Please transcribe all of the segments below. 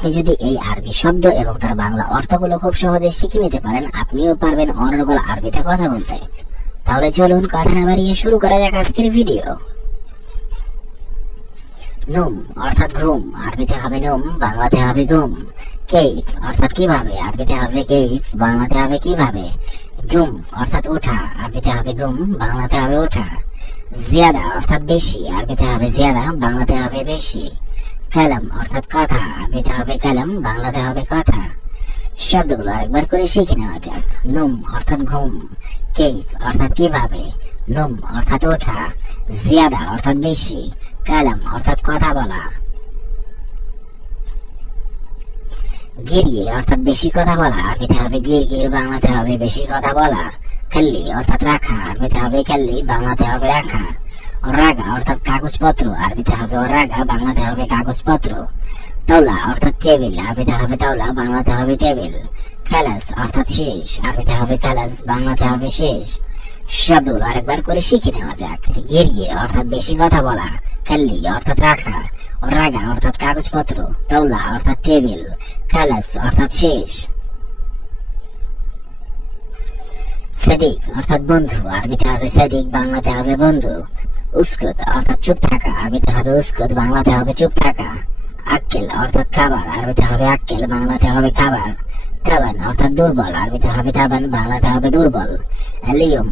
আপনি যদি এই আরবি শব্দ এবং তার বাংলা অর্থগুলো খুব সহজে শিখে নিতে পারেন, আপনিও পারবেন অনর্গল আরবিতে কথা বলতে। তাহলে চলুন কথা না বাড়িয়ে শুরু করা যাক আজকের ভিডিও। নুম অর্থাৎ ঘুম, আরবিতে হবে নুম, বাংলাতে হবে ঘুম। কেইফ অর্থাৎ কীভাবে, আরবিতে হবে কেইফ, বাংলাতে হবে কীভাবে। ঘুম অর্থাৎ ওঠা, আরবিতে হবে ঘুম, বাংলাতে হবে ওঠা। জিয়াদা অর্থাৎ বেশি, আরবিতে হবে জিয়াদা, বাংলাতে হবে বেশি। কালাম অর্থাৎ কথা। আরবিতে হবে কালাম, বাংলাতে হবে কথা। শব্দগুলো আরেকবার করে শিখে নেওয়া যাক। নুম, অর্থাৎ ঘুম। অর্থাৎ কীভাবে? নুম, অর্থাৎ ওঠা। জিয়াদা, অর্থাৎ বেশি। অর্থাৎ কথা বলা। গিরগির, অর্থাৎ বেশি কথা বলা। হবে গিরগির, বাংলাতে হবে বেশি কথা বলা। খাল্লি, অর্থাৎ রাখা। আরবিতে হবে খাল্লি, বাংলাতে হবে রাখা। রাগা অর্থাৎ কাগজপত্র, আরবিতে হবে রাগা বাংলাতে হবে কাগজপত্র। তৌলা অর্থাৎ টেবিল, আরবিতে হবে তৌলা বাংলাতে হবে টেবিল। খালাস অর্থাৎ শেষ, আরবিতে হবে খালাস, বাংলাতে হবে শেষ। শব্দগুলো আরেকবার করে শিখে নেওয়া যাক। গিরগির অর্থাৎ বেশি কথা বলা। খাল্লি অর্থাৎ রাখা। রাগা অর্থাৎ কাগজপত্র। তৌলা অর্থাৎ টেবিল। খালাস অর্থাৎ শেষ। সাদিক অর্থাৎ বন্ধু, আরবিতে হবে সাদিক, বাংলাতে হবে বন্ধু। অর্থাৎ চুপ থাকা। আরবিতে হবে উস্কুত, বাংলাতে হবে চুপ থাকা। আক্কেল, অর্থাৎ খাবার। আরবিতে হবে আক্কেল, বাংলাতে হবে খাবার। অর্থাৎ দুর্বল। আরবিতে হবে বাংলাতে হবে দুর্বল।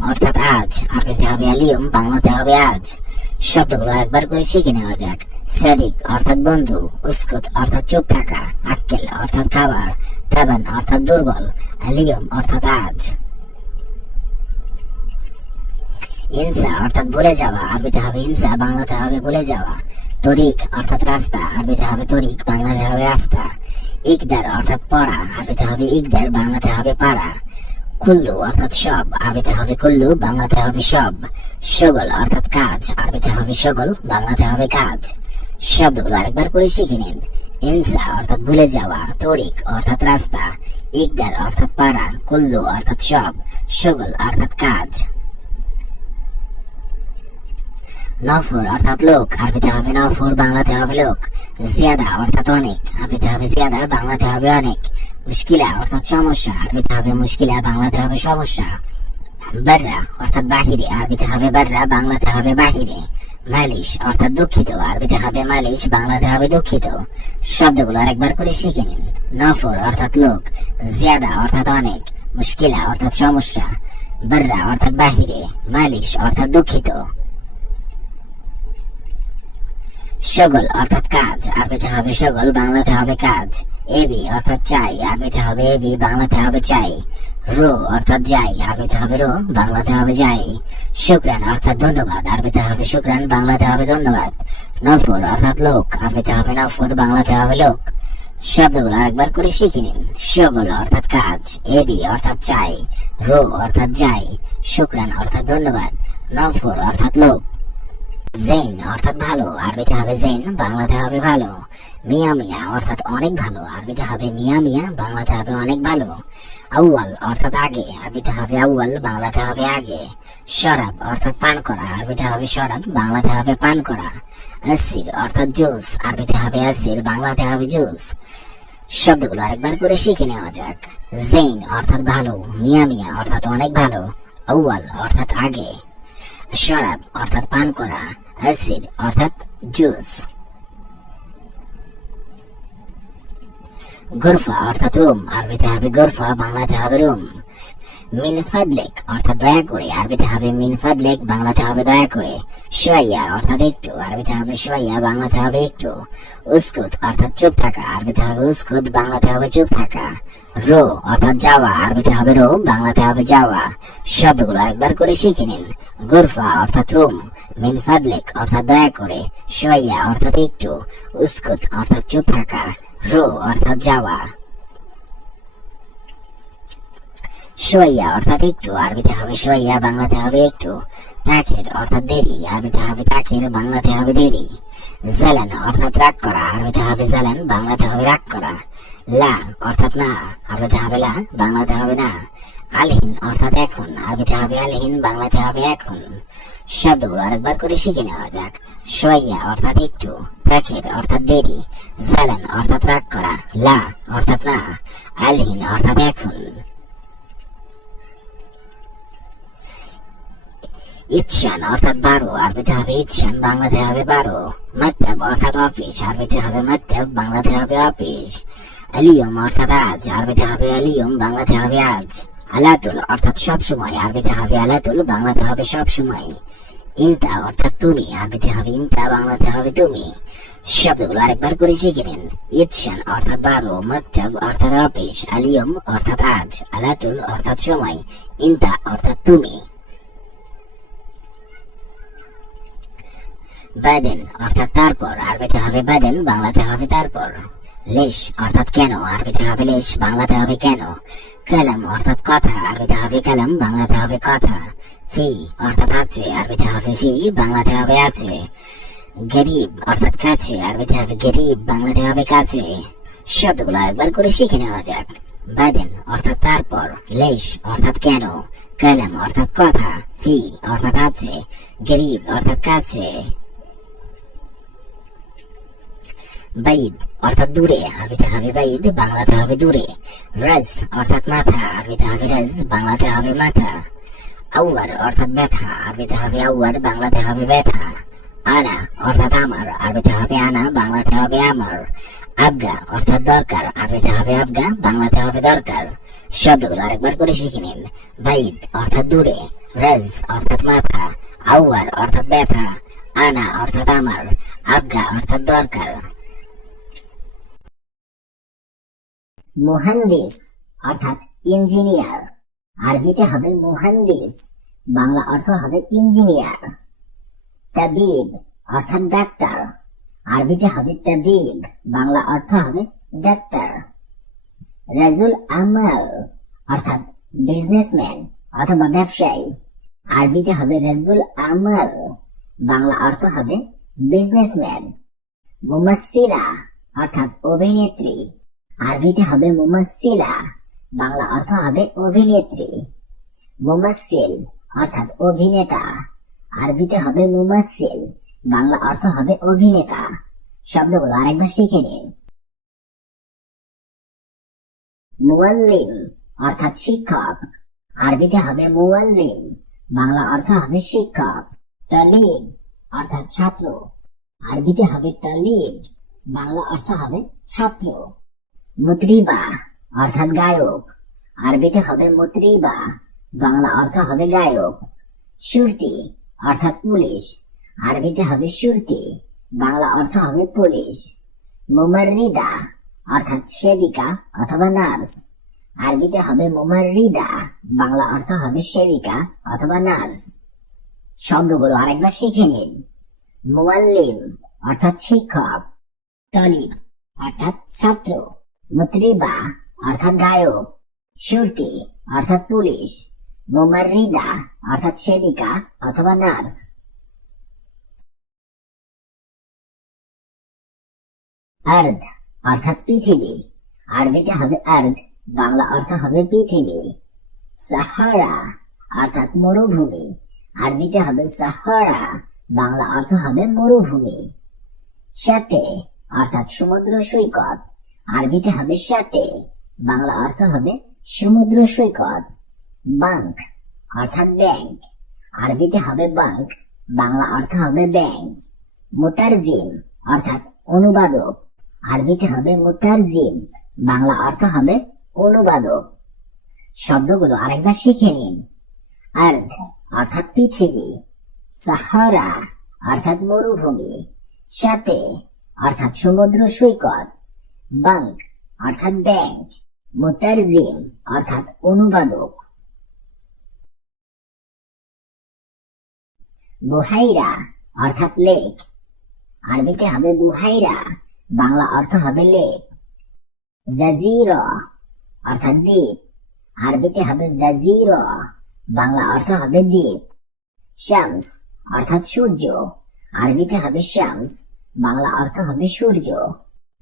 অর্থাৎ আজ। আরবিতে হবে বাংলাতে হবে আজ। শব্দগুলো একবার করে শিখে নেওয়া যাক। সাদিক, অর্থাৎ বন্ধু। উস্কুত, অর্থাৎ চুপ থাকা। আক্কেল, অর্থাৎ খাবার। তাবান, অর্থাৎ দুর্বল। অ্যালিয়ম, অর্থাৎ আজ। ইনসা, অর্থাৎ ভুলে যাওয়া, আরবিতে হবে ইনসা, বাংলাতে হবে ভুলে যাওয়া। তরিক অর্থাৎ রাস্তা, আরবিতে হবে তরিক, বাংলাতে হবে রাস্তা। ইকদার অর্থাৎ পড়া, আরবিতে হবে ইকদার, বাংলাতে হবে পাড়া। কুল্লু অর্থাৎ সব, আরবিতে হবে কুল্লু, বাংলাতে হবে সব। সগল অর্থাৎ কাজ, আরবিতে হবে সগল, বাংলাতে হবে কাজ। শব্দগুলো আরেকবার করে শিখে নিন। ইনসা অর্থাৎ ভুলে যাওয়া, তরিক অর্থাৎ রাস্তা। ইকদার অর্থাৎ পাড়া, কুল্লু অর্থাৎ সব। সগল অর্থাৎ কাজ। নফর অর্থাৎ লোক, আরবিতে হবে নফর, বাংলাতে হবে লোক। জিয়াদা অর্থাৎ অনেক, আরবিতে হবে জিয়াদা, বাংলাতে হবে অনেক। মুশকিলা অর্থাৎ সমস্যা, আরবিতে হবে মুশকিলা, বাংলাতে হবে সমস্যা। বাররা অর্থাৎ বাহিরে, আরবিতে হবে বাররা, বাংলাতে হবে বাহিরে। মালিশ অর্থাৎ দুঃখিত, আরবিতে হবে মালিশ, বাংলাতে হবে দুঃখিত। শব্দগুলো আরেকবার করে শিখে নিন। নফর অর্থাৎ লোক, জিয়াদা অর্থাৎ অনেক, মুশকিলা অর্থাৎ সমস্যা। বাররা অর্থাৎ বাহিরে, মালিশ অর্থাৎ দুঃখিত। সগল অর্থাৎ কাজ। আরবিতে হবে সগল, বাংলাতে হবে কাজ। এবি অর্থাৎ চাই, আরবিতে হবে এবি, বাংলাতে হবে চাই। রো অর্থাৎ যাই, আরবিতে হবে রো, বাংলাতে হবে যাই। শুক্রান অর্থাৎ ধন্যবাদ, আরবিতে হবে শুক্রান বাংলাতে হবে ধন্যবাদ। নফর অর্থাৎ লোক, আরবিতে হবে নফর, বাংলাতে হবে লোক। শব্দগুলো আরেকবার করে শিখে নিন। সগল অর্থাৎ কাজ, এবি অর্থাৎ চাই। রো অর্থাৎ যাই শুক্রান অর্থাৎ ধন্যবাদ। নফর অর্থাৎ লোক জেন অর্থাৎ ভালো আরবিতে হবে জেন বাংলাতে হবে ভালো। মিয়া মিয়া, অর্থাৎ অনেক ভালো আরবিতে হবে মিয়া মিয়া, বাংলাতে হবে অনেক ভালো। আউয়াল, অর্থাৎ আগে আরবিতে হবে আউয়াল, বাংলাতে হবে আগে। শরাব, অর্থাৎ পান করা আরবিতে হবে শরাব, বাংলাতে হবে পান করা। আসির অর্থাৎ জুস আরবিতে হবে আসির বাংলাতে হবে জুস। শব্দগুলো আরেকবার করে শিখে নেওয়া যাক। জেন অর্থাৎ ভালো, মিয়া মিয়া, অর্থাৎ অনেক ভালো। আউয়াল, অর্থাৎ আগে। শরাব, অর্থাৎ পান করা অ্যাসিড, অর্থাৎ জুস। গুরফা, অর্থাৎ রুম। আরবিতে হবে গর্ফা, বাংলাতে হবে রুম। অর্থাৎ দয়া করে। আরবিতে হবে বাংলাতে হবে দয়া করে। অর্থাৎ একটু। আরবিতে হবে বাংলাতে হবে একটু। উস্কুত, অর্থাৎ চুপ থাকা। আরবিতে হবে উস্কুত, বাংলাতে হবে চুপ থাকা। রো, অর্থাৎ যাওয়া। আরবিতে হবে রো, বাংলাতে হবে যাওয়া। শব্দগুলো আরেকবার করে শিখে নিন। গুরফা, অর্থাৎ রুম। মিন অর্থাৎ দয়া করে। সোয়াইয়া, অর্থাৎ একটু। উস্কুত, অর্থাৎ চুপ থাকা। রো, অর্থাৎ যাওয়া। সোয়া অর্থাৎ একটু। আরবিতে হবে সোয়া বাংলাতে হবে একটু। তাখের, অর্থাৎ দেরি। আরবিতে হবে তাখের, বাংলাতে হবে দেরি। জালান, অর্থাৎ রাগ করা। আরবিতে হবে জালান, বাংলাতে হবে রাগ করা। লা, অর্থাৎ না। আরবিতে হবে লা, বাংলাতে হবে না। আলহীন, অর্থাৎ এখন। আরবিতে হবে আলহীন, বাংলাতে হবে এখন। শব্দগুলো আরেকবার করে শিখে নেওয়া যাক। সোয়া অর্থাৎ একটু। তাকের অর্থাৎ দেরি। জালান, অর্থাৎ রাগ করা। লা, অর্থাৎ না। আলহীন, অর্থাৎ এখন। ইচ্ছান, অর্থাৎ বারো আরবিতে হবে ইচ্ছান, বাংলাতে হবে বারো। মাকতাব অর্থাৎ অফিস আরবিতে হবে মাকতাব বাংলাতে হবে অফিস আলিয়ম, অর্থাৎ আজ আরবিতে হবে আলিয়ম, বাংলাতে হবে আজ। আলাতুল, অর্থাৎ সব সময় আরবিতে হবে আলাতুল, বাংলাতে হবে সব সময়। ইনতা, অর্থাৎ তুমি আরবিতে হবে ইনতা, বাংলাতে হবে তুমি। শব্দগুলো আরেকবার করে শিখে নিন। ইচ্ছান, অর্থাৎ বারো মক্তব অর্থাৎ অফিস আলিয়ম, অর্থাৎ আজ। আলাতুল, অর্থাৎ সময়। ইনতা, অর্থাৎ তুমি। বাদেন, অর্থাৎ তারপর। আরবিতে হবে বাদেন, বাংলাতে হবে তারপর। লেশ, অর্থাৎ কেন? আরবিতে হবে লেশ, বাংলাতে হবে কেন? কালাম, অর্থাৎ কথা। আরবিতে হবে কালাম, বাংলাতে হবে কথা। ফি, অর্থাৎ আছে। আরবিতে হবে ফি, বাংলাতে হবে আছে। গরিব, অর্থাৎ কাছে। আরবিতে হবে গরিব, বাংলাতে হবে কাছে। শব্দগুলো আরেকবার করে শিখে নেওয়া যাক। বাদেন, অর্থাৎ তারপর। লেশ, অর্থাৎ কেন? কালাম, অর্থাৎ কথা। ফি, অর্থাৎ আছে। গরিব, অর্থাৎ কাছে। বাইদ, অর্থাৎ দূরে, আরবিতে হবে বাইদ, বাংলাতে হবে দূরে। রাজ, অর্থাৎ মাথা, আরবিতে হবে রাজ, বাংলাতে হবে মাথা। আউয়ার, অর্থাৎ ব্যথা, আরবিতে হবে আউয়ার, বাংলাতে হবে ব্যথা। আনা, অর্থাৎ আমার, আরবিতে হবে আনা, বাংলাতে হবে আমার। আবগা, অর্থাৎ দরকার, আরবিতে হবে আবগা, বাংলাতে হবে দরকার। শব্দগুলো আরেকবার করে শিখে নিন। বাইদ, অর্থাৎ দূরে। রাজ, অর্থাৎ মাথা। আউয়ার, অর্থাৎ ব্যথা। আনা, অর্থাৎ আমার। আবগা, অর্থাৎ দরকার। মুহান্দিস, অর্থাৎ ইঞ্জিনিয়ার। আরবিতে হবে মুহান্দিস, বাংলা অর্থ হবে ইঞ্জিনিয়ার। তাবিব, অর্থাৎ ডাক্তার। আরবিতে হবে তাবিব, বাংলা অর্থ হবে ডাক্তার। রাজুল আমাল, অর্থাৎ বিজনেসম্যান অথবা ব্যবসায়ী। আরবিতে হবে রাজুল আমাল, বাংলা অর্থ হবে বিজনেসম্যান। মুমাসিলা অর্থাৎ অভিনেত্রী। আরবিতে হবে মুমাসিলা বাংলা অর্থ হবে অভিনেত্রী। মুমাসিল অর্থাৎ অভিনেতা। আরবিতে হবে মুমাসিল বাংলা অর্থ হবে অভিনেতা। শব্দগুলো আরেকবার শিখে নিন। মুয়াল্লিম অর্থাৎ শিক্ষক। আরবিতে হবে মুয়াল্লিম, বাংলা অর্থ হবে শিক্ষক। তালিব অর্থাৎ ছাত্র। আরবিতে হবে তালিব, বাংলা অর্থ হবে ছাত্র। মুত্রিবা, অর্থাৎ গায়ক। আরবিতে হবে মুত্রিবা, বাংলা অর্থ হবে গায়ক। সুরতি, অর্থাৎ পুলিশ। আরবিতে হবে সুরতি, বাংলা অর্থ হবে পুলিশ। মুমারিদা অর্থাৎ সেবিকা অথবা নার্স। আরবিতে হবে মুমারিদা বাংলা অর্থ হবে সেবিকা অথবা নার্স। শব্দগুলো আরেকবার শিখে নিন। মুয়াল্লিম, অর্থাৎ শিক্ষক। তলিব, অর্থাৎ ছাত্র। মুত্রিবা, অর্থাৎ গায়ক, সুরতি, অর্থাৎ পুলিশ মোমারিদা অর্থাৎ সেবিকা অথবা নার্স। আর্ধ, অর্থাৎ পৃথিবী। আরবিতে হবে আর্ধ, বাংলা অর্থ হবে পৃথিবী। সাহারা, অর্থাৎ মরুভূমি। আরবিতে হবে সাহারা, বাংলা অর্থ হবে মরুভূমি। সাথে, অর্থাৎ সমুদ্র সৈকত। আরবিতে হবে সাথে। বাংলা অর্থ হবে সমুদ্র সৈকত বাঙ্ক অর্থাৎ ব্যাংক আরবিতে হবে বাঙ্ক বাংলা অর্থ হবে ব্যাংক মুতারজিম, অর্থাৎ অনুবাদক। আরবিতে হবে মুতারজিম, বাংলা অর্থ হবে অনুবাদক। শব্দগুলো আরেকবার শিখে নিন। আর্ধ অর্থাৎ পৃথিবী। সাহারা, অর্থাৎ মরুভূমি। সাথে, অর্থাৎ সমুদ্র সৈকত। বাঙ্ক অর্থাৎ ব্যাংক মুতারজিম, অর্থাৎ অনুবাদক। বুহাইরা, অর্থাৎ লেক আরবিতে হবে বুহাইরা, বাংলা অর্থ হবে লেক জাজির, অর্থাৎ দ্বীপ। আরবিতে হবে জাজির, বাংলা অর্থ হবে দ্বীপ। শামস, অর্থাৎ সূর্য। আরবিতে হবে শামস, বাংলা অর্থ হবে সূর্য।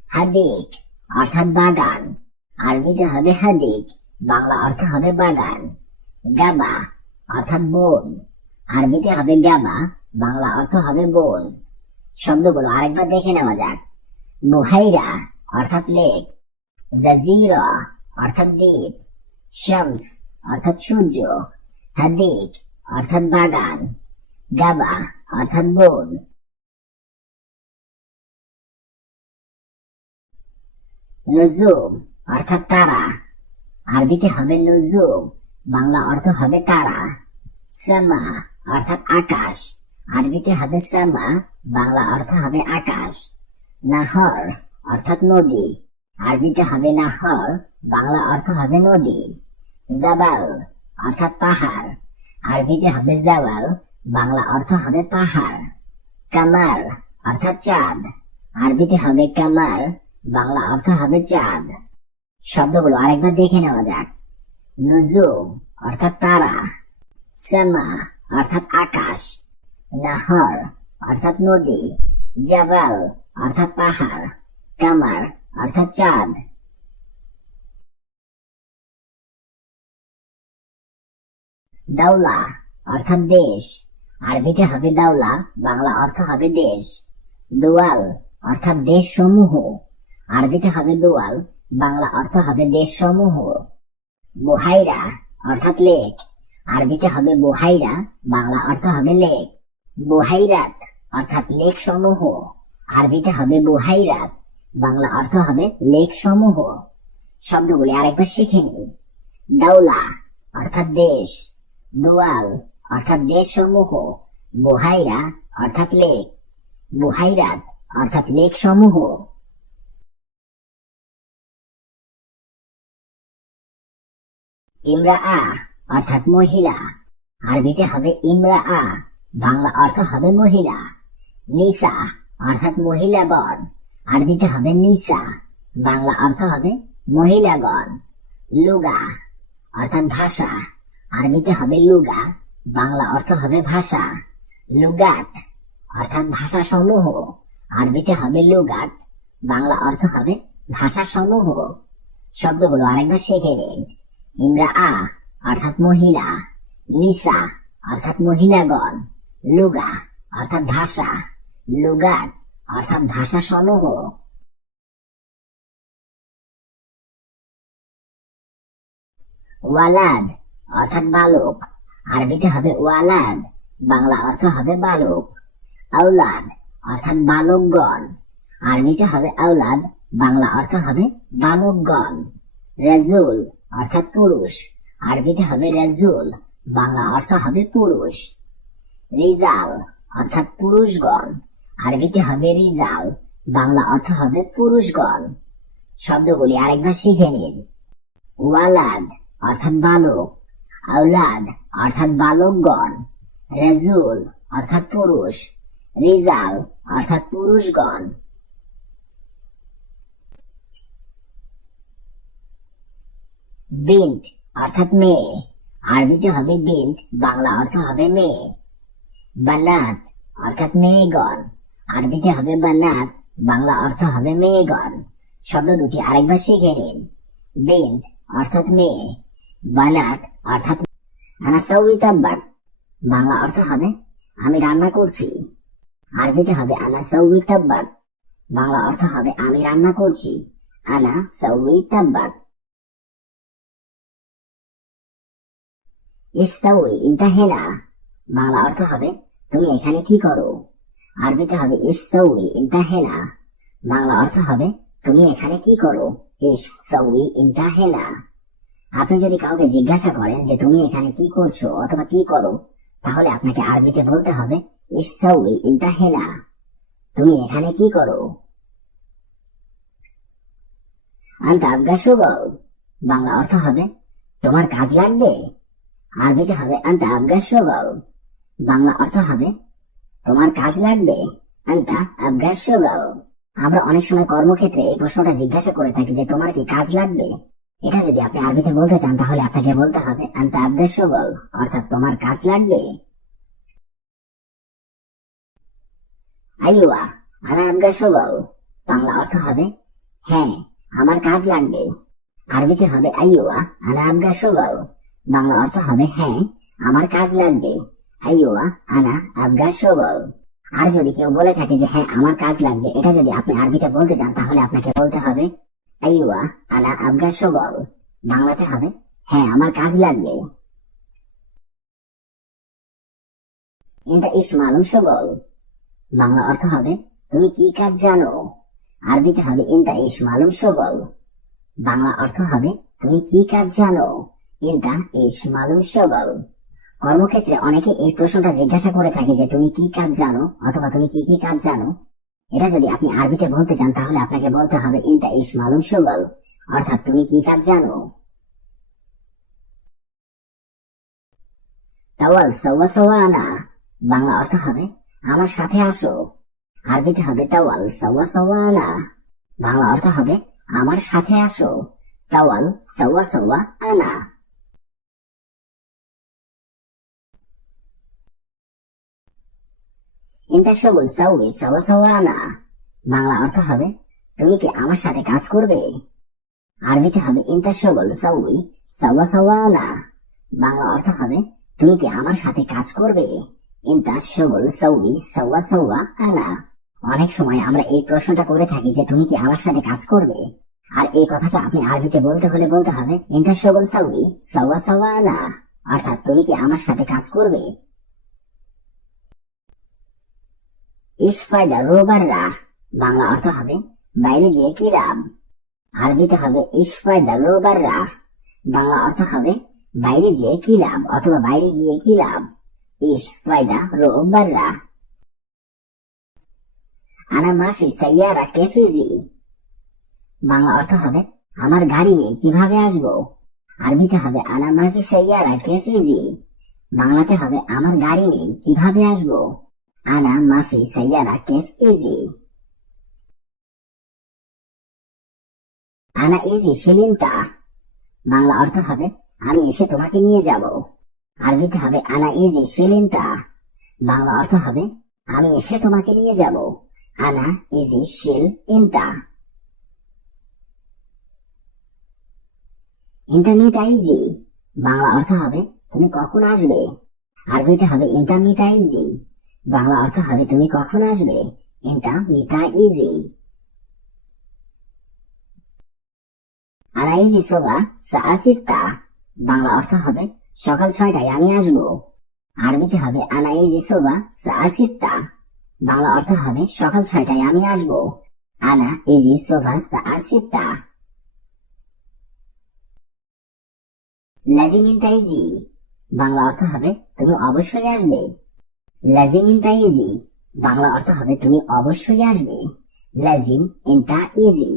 হাদিক অর্থাৎ বাগান। আরবিতে হবে হাদিক, বাংলা অর্থ হবে বাগান। গাবা অর্থাৎ বন। আরবিতে হবে গাবা বাংলা অর্থ হবে বন। শব্দগুলো আরেকবার দেখে নেওয়া যাক। বুহাইরা অর্থাৎ লেক। জাজিরা অর্থাৎ দ্বীপ। শামস অর্থাৎ সূর্য। হাদিক অর্থাৎ বাগান। গাবা অর্থাৎ বন। নজুম, অর্থাৎ তারা। আরবিতে হবে নজুম, বাংলা অর্থ হবে তারা। সামা, অর্থাৎ আকাশ। আরবিতে হবে সামা, বাংলা অর্থ হবে আকাশ। নাহর, অর্থাৎ নদী। আরবিতে হবে নাহর, বাংলা অর্থ হবে নদী। জাবাল, অর্থাৎ পাহাড়। আরবিতে হবে জাওয়াল, বাংলা অর্থ হবে পাহাড়। কামার অর্থাৎ চাঁদ। আরবিতে হবে কামার বাংলা অর্থ হবে চাঁদ। শব্দগুলো আরেকবার দেখে নেওয়া যাক। নুজুম অর্থাৎ তারা। সামা অর্থাৎ আকাশ। নাহর অর্থাৎ নদী। জাবাল অর্থাৎ পাহাড়। কামার অর্থাৎ চাঁদ। দাউলা অর্থাৎ দেশ। আরবিতে হবে দাউলা, বাংলা অর্থ হবে দেশ। দোয়াল অর্থাৎ দেশ সমূহ আরবিতে হবে দোয়াল, বাংলা অর্থ হবে দেশ সমূহ বুহাইরা অর্থাৎ লেক আরবিতে হবে বুহাইরা, বাংলা অর্থ হবে লেক। বুহাইরাত অর্থাৎ লেক সমূহ আরবিতে হবে বুহাইরাত, বাংলা অর্থ হবে লেক সমূহ শব্দগুলি আরেকবার শিখে নিন। দাউলা অর্থাৎ দেশ, দোয়াল অর্থাৎ দেশ সমূহ বুহাইরা অর্থাৎ লেক। বুহাইরাত অর্থাৎ লেক সমূহ ইমরা আ অর্থাৎ মহিলা। আরবিতে হবে ইমরা আ বাংলা অর্থ হবে মহিলা। নিসা, অর্থাৎ মহিলাগণ। আরবিতে হবে নিসা, বাংলা অর্থ হবে মহিলাগণ। লুগা, অর্থাৎ ভাষা। আরবিতে হবে লুগা, বাংলা অর্থ হবে ভাষা। লুগাত, অর্থাৎ ভাষা সমূহ আরবিতে হবে লুগাত, বাংলা অর্থ হবে ভাষা সমূহ শব্দগুলো আরেকবার শিখে নিন। ইমরা অর্থাৎ মহিলা, নিসা, অর্থাৎ মহিলাগণ, লুগা, অর্থাৎ ভাষা, লুগাত, অর্থাৎ ভাষা সমূহ ওয়ালাদ, অর্থাৎ বালক, আরবিতে হবে ওয়ালাদ, বাংলা অর্থ হবে বালক। আউলাদ অর্থাৎ বালকগণ, আরবিতে হবে আউলাদ বাংলা অর্থ হবে বালকগণ। রাজুল অর্থাৎ পুরুষ। আরবিতে হবে রাজুল, বাংলা অর্থ হবে পুরুষ। রিজাল, অর্থাৎ পুরুষগণ। আরবিতে হবে রিজাল, বাংলা অর্থ হবে পুরুষগণ। শব্দগুলি আরেকবার শিখে নিন। ওয়ালাদ, অর্থাৎ বালক। আউলাদ অর্থাৎ বালকগণ। রাজুল, অর্থাৎ পুরুষ। রিজাল, অর্থাৎ পুরুষগণ। বিন্ত অর্থাৎ মেয়ে। আরবিতে হবে বিন্ত বাংলা অর্থ হবে মেয়ে। বানাত অর্থাৎ মেয়েগণ। আরবিতে হবে বানাত বাংলা অর্থ হবে মেয়েগণ। শব্দ দুটি আরেকবার শিখে নিন। বিন্ত অর্থাৎ মেয়ে। বানাত অর্থাৎ আনা সৌই বাংলা অর্থ হবে, আমি রান্না করছি। আরবিতে হবে আনা সৌই বাংলা অর্থ হবে, আমি রান্না করছি। আনা সৌই ইস্তাউই ইন্তাহেনা বাংলা অর্থ হবে, তুমি এখানে কি করো? আরবিতে হবে ইস্তাউই ইন্তাহেনা বাংলা অর্থ হবে, তুমি এখানে কি করো? ইস সৌই ইন্তাহেনা আপনি যদি কাউকে জিজ্ঞাসা করেন যে, তুমি এখানে কি করছ অথবা কি করো? তাহলে আপনাকে আরবিতে বলতে হবে ইস সৌই ইন্তাহেনা তুমি এখানে কি করো? আন্তা সুগল। বাংলা অর্থ হবে, তোমার কাজ লাগবে? আরবিতে হবে আন্তা আবগা সুগল বাংলা অর্থ হবে, তোমার কাজ লাগবে, আন্তা আবগা সুগল আমরা অনেক সময় কর্মক্ষেত্রে এই প্রশ্নটা জিজ্ঞাসা করে থাকি যে, তোমার কি কাজ লাগবে? এটা যদি আপনি আরবিতে বলতে চান, তাহলে আপনাকে বলতে হবে, আন্তা আবগা শগল অর্থাৎ, তোমার কাজ লাগবে? আইওয়া, আনা আবগা শগল বাংলা অর্থ হবে হ্যাঁ আমার কাজ লাগবে। আরবিতে হবে, আইওয়া, আনা আবগা শগল বাংলা অর্থ হবে হ্যাঁ আমার কাজ লাগবে। আনা আবগা শগল আর যদি কেউ বলে থাকে যে হ্যাঁ আমার কাজ লাগবে, এটা যদি আপনি আরবিতে বলতে চান, তাহলে আপনাকে বলতে হবে আইওয়া আনা আবগা শগল বাংলাতে হবে হ্যাঁ আমার কাজ লাগবে। এটা ইস মালুম শগল বাংলা অর্থ হবে, তুমি কি কাজ জানো? আরবিতে হবে ইনতা ইস মালুম শগল বাংলা অর্থ হবে, তুমি কি কাজ জানো? ইনতা ইস মালুম শগল কর্মক্ষেত্রে অনেকে এই প্রশ্নটা জিজ্ঞাসা করে থাকে যে, তুমি কি কাজ জানো? অথবা, তুমি কি কি কাজ জানো? এটা যদি আপনি আরবিতে বলতে চান, তাহলে আপনাকে বলতে হবে, ইনতা ইস মালুম শগল অর্থাৎ, তুমি কি কাজ জানো? তাওয়াল, সওয়া সওয়া আনা বাংলা অর্থ হবে, আমার সাথে আসো। আরবিতে হবে, তাওয়াল, সওয়া সওয়া আনা বাংলা অর্থ হবে, আমার সাথে আসো। তাওয়াল, সওয়া সওয়া আনা বাংলা অর্থ হবে তুমি কি আমার সাথে কাজ করবে আরবিতে হবে বাংলা অর্থ হবে তুমি কি আমার সাথে কাজ করবে অনেক সময় আমরা এই প্রশ্নটা করে থাকি যে তুমি কি আমার সাথে কাজ করবে আর এই কথাটা আপনি আরবিতে বলতে হলে বলতে হবে ইন্তা সবল সাউই সওয়া সওয়া আনা অর্থাৎ তুমি কি আমার সাথে কাজ করবে ইস ফায়দা রোবাররা বাংলা অর্থ হবে বাইরে গিয়ে কি লাভ? আরবিতে হবে ইস ফায়দা রোবাররা বাংলা অর্থ হবে বাইরে গিয়ে কি লাভ অথবা বাইরে গিয়ে কি লাভ? ফায়দা রোবাররা। আনা মাফি সাইয়ারা কেফিজি। বাংলা অর্থ হবে আমার গাড়ি নেই কীভাবে আসব? আরবিতে হবে আনা মাফি সাইয়ারা কেফিজি। বাংলাতে হবে আমার গাড়ি নেই কীভাবে আসব? আনা মাফি সাইয়ারা কেফ ইজি আনা ইজি শিলিন্তা বাংলা অর্থ হবে, আমি এসে তোমাকে নিয়ে যাব। আরবিতে হবে আনা ইজি শিলিন্তা বাংলা অর্থ হবে, আমি এসে তোমাকে নিয়ে যাব। আনা ইজি শিল ইন্তা ইন্টারমিটা ইজি বাংলা অর্থ হবে, তুমি কখন আসবে? আরবিতে হবে ইন্টারমিটা ইজি বাংলা অর্থ হবে তুমি কখন আসবে? ইন্টা মিতা ইজি। আনাইজি সোবা সাসিকতা বাংলা অর্থ হবে, সকাল ছয়টায় আমি আসব। আরবিতে হবে আনাইজি সোবা সাসিকতা বাংলা অর্থ হবে, সকাল ছয়টায় আমি আসব। আনা ইজি সোভা সাসিকতা লাজিমিনটা ইজি বাংলা অর্থ হবে, তুমি অবশ্যই আসবে। লাজিম ইনতা ইজি বাংলা অর্থ হবে তুমি অবশ্যই আসবে। লাজিম ইনতা ইজি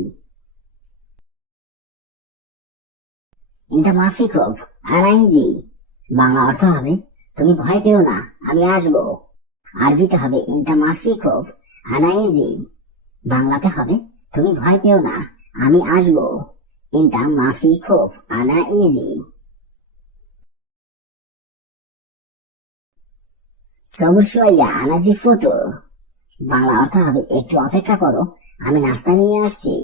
ইনতা মাফিকভ আনা ইজি বাংলা অর্থ হবে, তুমি ভয় পেও না, আমি আসব। আরবিতে হবে ইনতা মাফিকভ আনা ইজি বাংলাতে হবে, তুমি ভয় পেও না, আমি আসব। ইনতা মাফিকভ আনা ইজি সবুর সোয়া আনাজি ফতুর বাংলা অর্থ হবে, একটু অপেক্ষা করো, আমি নাস্তা নিয়ে আসছি।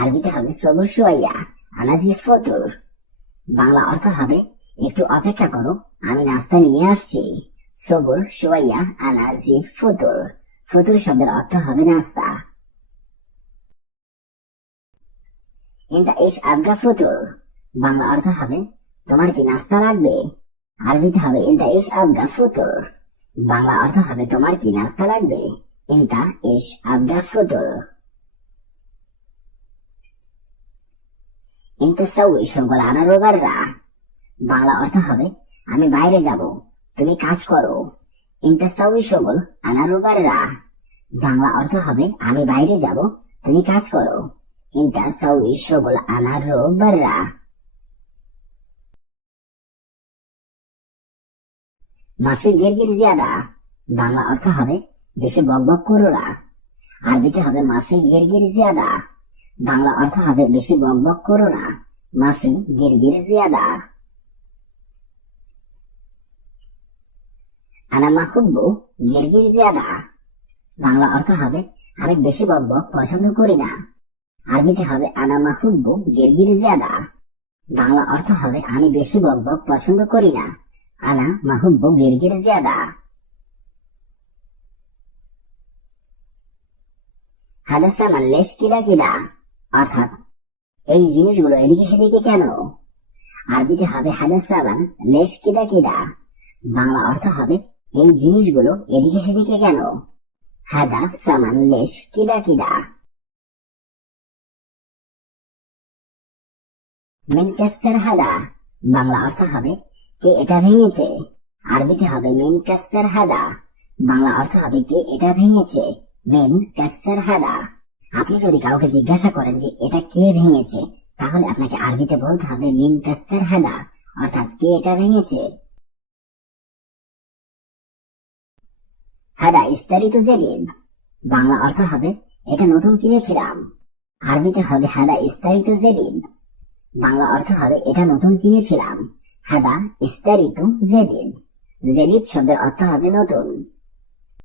আরবিতে হবে সবুর সোয়া আনাজি ফতুর বাংলা অর্থ হবে, একটু অপেক্ষা করো, আমি নাস্তা নিয়ে আসছি। সবুর সোয়া আনাজি ফতুর ফতুর শব্দের অর্থ হবে, নাস্তা। ইন্টা ইস আবগা ফতুর বাংলা অর্থ হবে, তোমার কি নাস্তা লাগবে? আরবিতে হবে ইন্টা ইস আবগা ফতুর বাংলা অর্থ হবে তোমার কি নাস্তা লাগবে? ইনতা ইস আবগা ফুতুর ইনতা সাউই শগল আনা রোবাররা বাংলা অর্থ হবে, আমি বাইরে যাব। তুমি কাজ করো। ইনতা সাউই শগল আনা রোবাররা বাংলা অর্থ হবে, আমি বাইরে যাব, তুমি কাজ করো। ইনতা সাউই শগল আনা রোবাররা মাফি গিরগির জিয়াদা। বাংলা অর্থ হবে বেশি বকবক করো না। আরবিতে হবে মাফি গিরগির জিয়াদা। বাংলা অর্থ হবে বেশি বকবক করো না। মাফি গিরগির জিয়াদা। আনা মাহুব্বু গিরগির জিয়াদা। বাংলা অর্থ হবে আমি বেশি বকবক পছন্দ করি না। আরবিতে হবে আনা মাহুব্বু গিরগির জিয়াদা। বাংলা অর্থ হবে আমি বেশি বকবক পছন্দ করি না। আনা মাহুব্বু গিরগির জিয়াদা হাদাসা মাল্লেশ কিদা কিদা অর্থাৎ এই জিনিসগুলো এদিকে সেদিকে কেন আরবিতে হবে হাদাসামান লেশ কিদা কিদা বাংলা অর্থ হবে এই জিনিসগুলো এদিকে সেদিকে কেন হাদা সামান লেশ কিদা কিদা মিন হাদা বাংলা অর্থ হবে কে এটা ভেঙেছে। আরবিতে হবে মিন কাসসার হাদা। বাংলা অর্থ হবে কে এটা ভেঙেছে, মিন কাসসার হাদা। আপনি যদি কাউকে জিজ্ঞাসা করেন যে এটা কে ভেঙেছে, তাহলে আপনাকে আরবিতে বলতে হবে মিন কাসসার হাদা, অর্থাৎ কে এটা ভেঙেছে। হাদা ইস্তারিত জেদিদ বাংলা অর্থ হবে, এটা নতুন কিনেছিলাম। আরবিতে হবে, হাদা ইস্তারিত জেদিদ বাংলা অর্থ হবে, এটা নতুন কিনেছিলাম। হাদা ইস্তারিত জেদিদ জেদিদ শব্দের অর্থ হবে নতুন